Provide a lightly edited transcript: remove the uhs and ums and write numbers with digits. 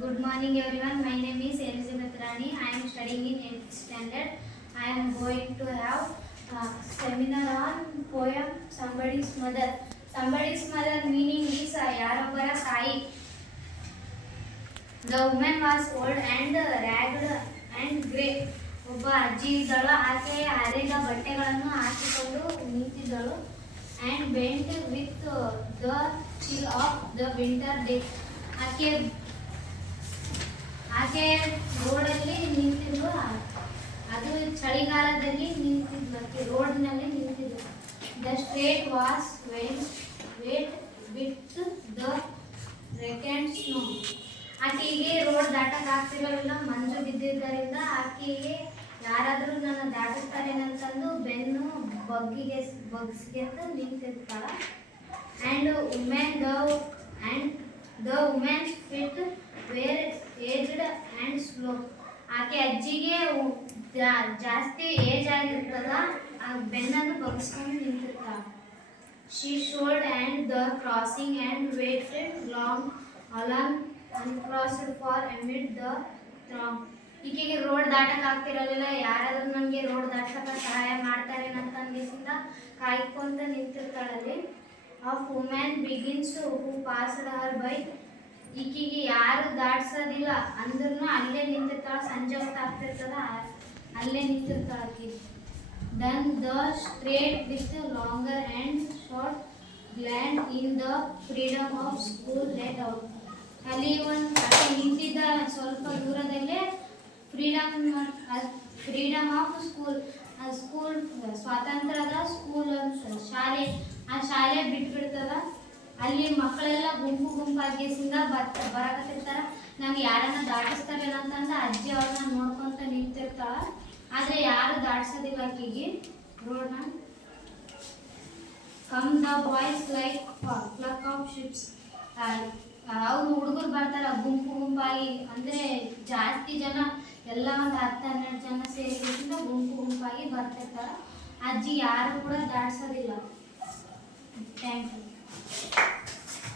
Good morning everyone. My name is Elizabeth Rani. I am studying in 8th standard. I am going to have a seminar on poem Somebody's Mother. Somebody's mother meaning is Yarobara Sai. The woman was old and ragged and grey. ಒಬ್ಬ ಅಜ್ಜಿ ಇದ್ದಳು. ಆಕೆ ಹರಿದ ಬಟ್ಟೆಗಳನ್ನು ಹಾಕಿಕೊಂಡು ನಿಂತಿದ್ದಳು. And bent with the chill of the winter day. ಆಕೆ ರೋಡಲ್ಲಿ ನಿಂತಿದ್ಲು. ಅದು ಚಳಿಗಾಲದಲ್ಲಿ ನಿಂತಿದ್ಲು. ಆಕೆ ರೋಡ್ನಲ್ಲಿ ನಿಂತಿದ್ಲು. The street was wet with the recent snow. ಆಕೆಗೆ ರೋಡ್ ದಾಟಕ್ಕೆ ಆಗ್ತಿರಲಿಲ್ಲ, ಮಂಜು ಬಿದ್ದಿದ್ದರಿಂದ ಆಕೆಗೆ ಯಾರಾದರೂ ನನ್ನ ದಾಟಿಸ್ತಾರೇನಂತಂದು ಬೆನ್ನು ಬಗ್ಗಿಸ್ಗೆಂತ ನಿಂತಿರ್ತಾಳ. And the woman's feet were aged and slow. ಆಕೆ ಅಜ್ಜಿಗೆ ಜಾಸ್ತಿ ಏಜ್ ಆಗಿರ್ತದ, ಆ ಬೆನ್ನನ್ನು ಬಗ್ಸ್ಕೊಂಡು ನಿಂತಿರ್ತಾಳ. She stood at the crossing and waited long alone uncrossed for amid the throng. ಈಕೆಗೆ ರೋಡ್ ದಾಟಕ್ಕೆ ಆಗ್ತಿರಲಿಲ್ಲ, ಯಾರಾದ್ರೂ ನನಗೆ ರೋಡ್ ದಾಟಕ್ಕೆ ಸಹಾಯ ಮಾಡ್ತಾರೆ ಅಂತ ಅಂದಿಸಿಂದ ಕಾಯ್ಕೊಂತ ನಿಂತಿರ್ತಾಳಲ್ಲಿ. Of women begins who passed her by. ಈಕೆಗೆ ಯಾರು ದಾಟ್ಸೋದಿಲ್ಲ ಅಂದ್ರೂ ಅಲ್ಲೇ ನಿಂತಿರ್ತಾಳ. ಸಂಜೆ ಹೊತ್ತು ಆಗ್ತಿರ್ತದ, ಅಲ್ಲೇ ನಿಂತಿರ್ತಾಳ ಆಕೆ. Dhan the straight with longer and short gland in the freedom of school let out. ಅಲ್ಲಿ ಅಲ್ಲಿ ನಿಂತಿದ್ದ ಸ್ವಲ್ಪ ದೂರದಲ್ಲೇ ಫ್ರೀಡಮ್ ಆಫ್ ಸ್ಕೂಲ್ ಸ್ವಾತಂತ್ರ್ಯದ ಸ್ಕೂಲ್ ಶಾಲೆ, ಆ ಶಾಲೆ ಬಿಟ್ಬಿಡ್ತದ. ಅಲ್ಲಿ ಮಕ್ಕಳೆಲ್ಲ ಗುಂಪಾಗಿಸಿಂದ ಬರಕತ್ತಿರ್ತಾರ. ನಮ್ಗೆ ಯಾರನ್ನ ದಾಟಿಸ್ತಾರೇನಂತಂದು ಅಜ್ಜಿ ಅವ್ರನ್ನ ನೋಡ್ಕೊಂತ ನಿಂತಿರ್ತಾಳ. ಆದರೆ ಯಾರು ದಾಟಿಸೋದಿಲ್ಲ ಆಕೆಗೆ ರೋಡ್ನ. Come the boys like flock of sheep. ಅವ್ರು ಹುಡುಗರು ಬರ್ತಾರ ಗುಂಪಾಗಿ, ಅಂದರೆ ಜಾಸ್ತಿ ಜನ ಎಲ್ಲ ಒಂದು 10-12 ಜನ ಸೇರಿದಿಂದ ಗುಂಪಾಗಿ ಬರ್ತಿರ್ತಾರ. ಅಜ್ಜಿ ಯಾರು ಕೂಡ ದಾಟ್ಸೋದಿಲ್ಲ. Thank you.